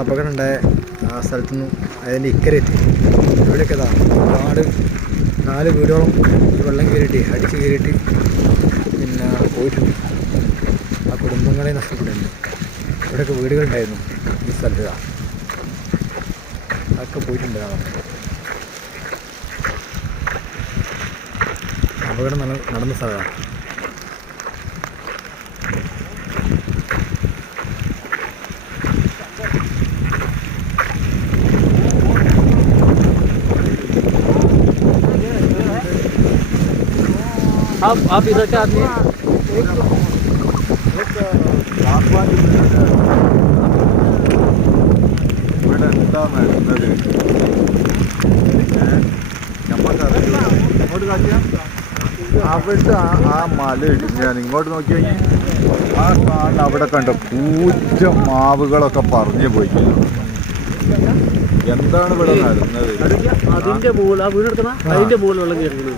അപകടം ഉണ്ടായ ആ സ്ഥലത്തു നിന്നും അതിൻ്റെ ഇക്കരെത്തി ഇവിടെയൊക്കെ ഒരുപാട് 4 വീടുകളും ഈ വെള്ളം കയറിയിട്ട് അടിച്ച് കയറിയിട്ട് പിന്നെ പോയിട്ടുണ്ട്. ആ കുടുംബങ്ങളെ നഷ്ടപ്പെട്ടിട്ടുണ്ട്. ഇവിടെയൊക്കെ വീടുകളുണ്ടായിരുന്നു ഈ സ്ഥലത്ത്, അതൊക്കെ പോയിട്ടുണ്ട്. അപകടം നടന്ന സ്ഥലമാണ്. आप इधर क्या आदमी हैं? ഇവിടെ എന്താ നടന്നത്? അവിടെ ആ മല ഇടിഞ്ഞാൽ ഇങ്ങോട്ട് നോക്കി കഴിഞ്ഞാൽ ആ കാണുന്ന അവിടെ കണ്ട കൂറ്റ മാവുകളൊക്കെ പറഞ്ഞു പോയി. എന്താണ് ഇവിടെ നടന്നത്? അതിന്റെ മുകളിൽ ആ വീടെടുക്കുന്ന അതിന്റെ മുകളിൽ വെള്ളം കയറുന്നത്.